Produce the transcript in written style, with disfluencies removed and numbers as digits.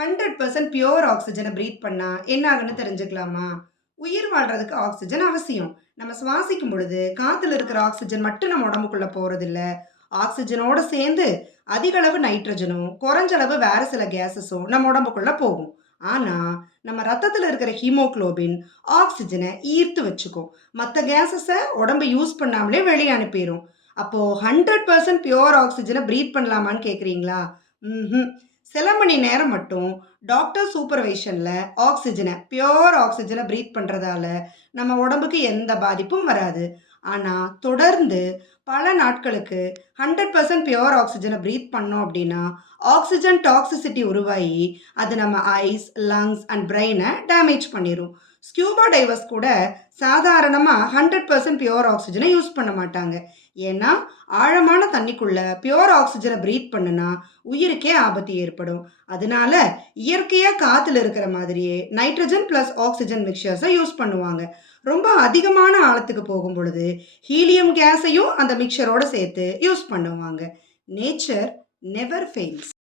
100% pure ஆக்ஸிஜனை breath பண்ணா என்ன ஆகுன்னு தெரிஞ்சுக்கலாமா? உயிர் வாழ்றதுக்கு ஆக்ஸிஜன் அவசியம். நம்ம சுவாசிக்கும் பொழுது காத்துல இருக்கிற ஆக்ஸிஜன் மட்டும் நம்ம உடம்புக்குள்ள போறதில்ல. ஆக்ஸிஜனோட சேர்ந்து அதிக அளவு நைட்ரஜனும், குறைஞ்ச அளவு வேற சில கேஸஸும் நம்ம உடம்புக்குள்ள போகும். ஆனா, நம்ம ரத்தத்துல இருக்கிற ஹீமோகுளோபின் ஆக்ஸிஜனை ஈர்த்து வச்சுக்கும். மத்த கேஸஸ உடம்பு யூஸ் பண்ணாமலே வெளிய அனுப்பிரும். அப்போ 100% பியூர் ஆக்ஸிஜனை பிரீத் பண்ணலாமான்னு கேட்கிறீங்களா? ம்ஹ்ம். சில மணி நேரம் மட்டும் டாக்டர் சூப்பர்வைஷன்ல பியூர் ஆக்ஸிஜனை பிரீத் பண்றதால நம்ம உடம்புக்கு எந்த பாதிப்பும் வராது. ஆனா தொடர்ந்து பல நாட்களுக்கு 100% பியூர் ஆக்ஸிஜனை பிரீத் பண்ணோம் அப்படின்னா ஆக்ஸிஜன் டாக்ஸிசிட்டி உருவாகி அது நம்ம ஐஸ், லங்ஸ் அண்ட் பிரெயினை டேமேஜ் பண்ணிரும். ஸ்கியூபா டைவர்ஸ் கூட சாதாரணமா 100% பியூர் ஆக்ஸிஜனை யூஸ் பண்ண மாட்டாங்க. ஏன்னா ஆழமான தண்ணிக்குள்ள பியூர் ஆக்ஸிஜனை பிரீத் பண்ணுனா உயிருக்கே ஆபத்து ஏற்படும். அதனால இயற்கையா காத்துல இருக்கிற மாதிரியே நைட்ரஜன் பிளஸ் ஆக்ஸிஜன் மிக்சர்ஸை யூஸ் பண்ணுவாங்க. ரொம்ப அதிகமான ஆழத்துக்கு போகும் பொழுது ஹீலியம் கேஸையும் அந்த மிக்சரோட சேர்த்து யூஸ் பண்ணுவாங்க. Nature never fails.